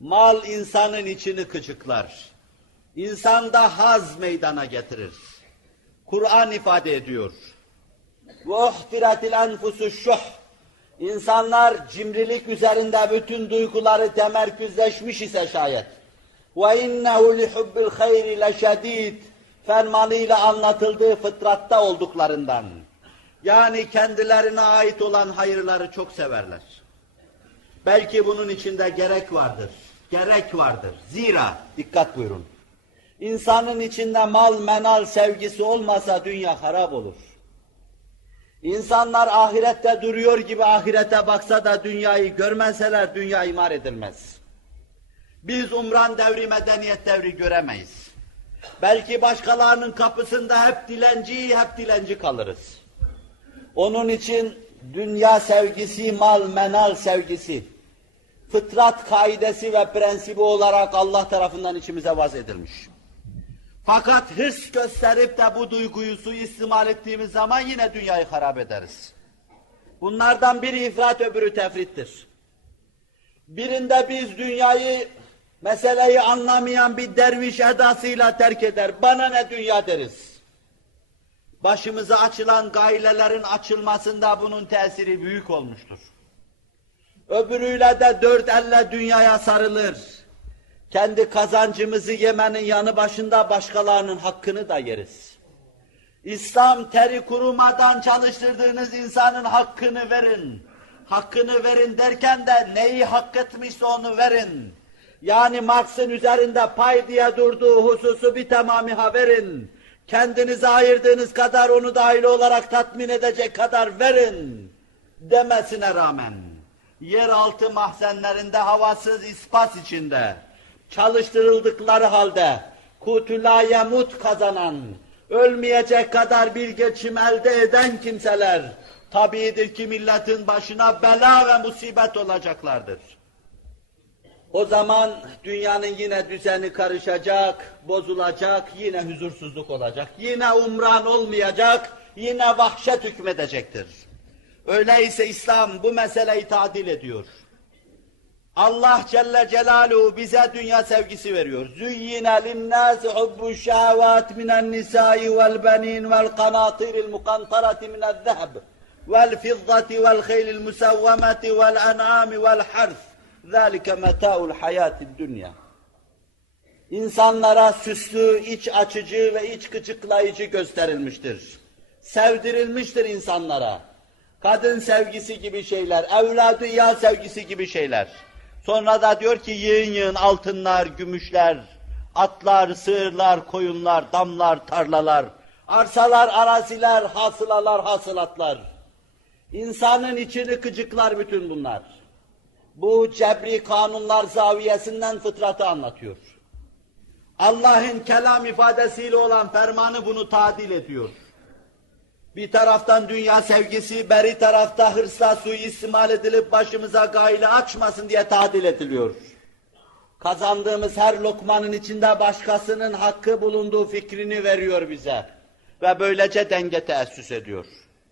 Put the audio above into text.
Mal insanın içini kıcıklar. İnsanda haz meydana getirir. Kur'an ifade ediyor. وَاُحْتِرَتِ الْاَنْفُسُ şuh. İnsanlar cimrilik üzerinde bütün duyguları temerküzleşmiş ise şayet. وَاِنَّهُ لِحُبِّ الْخَيْرِ لَشَد۪يدٍ Fermanıyla anlatıldığı fıtratta olduklarından. Yani kendilerine ait olan hayırları çok severler. Belki bunun içinde gerek vardır. Gerek vardır. Zira, dikkat buyurun. İnsanın içinde mal menal sevgisi olmasa dünya harap olur. İnsanlar ahirette duruyor gibi ahirete baksa da dünyayı görmeseler dünya imar edilmez. Biz umran devri, medeniyet devri göremeyiz. Belki başkalarının kapısında hep dilenci, hep dilenci kalırız. Onun için dünya sevgisi, mal, menal sevgisi, fıtrat kaidesi ve prensibi olarak Allah tarafından içimize vaz edilmiş. Fakat hırs gösterip de bu duyguyu suistimal ettiğimiz zaman yine dünyayı harap ederiz. Bunlardan biri ifrat öbürü tefrittir. Birinde biz dünyayı, meseleyi anlamayan bir derviş edasıyla terk eder. Bana ne dünya deriz. Başımıza açılan gailelerin açılmasında bunun tesiri büyük olmuştur. Öbürüyle de dört elle dünyaya sarılır. Kendi kazancımızı yemenin yanı başında başkalarının hakkını da yeriz. İslam teri kurumadan çalıştırdığınız insanın hakkını verin. Hakkını verin derken de neyi hak etmişse onu verin. Yani Marx'ın üzerinde pay diye durduğu hususu bir tamamıha verin. Kendinize ayırdığınız kadar onu dahil olarak tatmin edecek kadar verin demesine rağmen yeraltı mahzenlerinde havasız ispas içinde çalıştırıldıkları halde kutula yamut kazanan, ölmeyecek kadar bir geçim elde eden kimseler tabidir ki milletin başına bela ve musibet olacaklardır. O zaman dünyanın yine düzeni karışacak, bozulacak, yine huzursuzluk olacak, yine umran olmayacak, yine vahşet hükmedecektir. Öyleyse İslam bu meseleyi tadil ediyor. Allah Celle Celaluhu bize dünya sevgisi veriyor. Züyyine linnâsi hubbu şehvât minen nisâi vel benin vel kanâtiril mukantarati minel zeheb vel fizzati vel khaylil musavvamati vel en'ami vel harf. Zâlike metâul hayâtid dünya. İnsanlara süslü, iç açıcı ve iç kıçıklayıcı gösterilmiştir. Sevdirilmiştir insanlara. Kadın sevgisi gibi şeyler, evladı ya sevgisi gibi şeyler. Sonra da diyor ki yığın yığın altınlar, gümüşler, atlar, sığırlar, koyunlar, damlar, tarlalar, arsalar, araziler, hasılalar, hasılatlar. İnsanın içini kıcıklar bütün bunlar. Bu cebri kanunlar zaviyesinden fıtratı anlatıyor. Allah'ın kelam ifadesiyle olan fermanı bunu tadil ediyor. Bir taraftan dünya sevgisi, beri tarafta hırsla suistimal edilip başımıza gayle açmasın diye tadil ediliyor. Kazandığımız her lokmanın içinde başkasının hakkı bulunduğu fikrini veriyor bize. Ve böylece denge teessüs ediyor.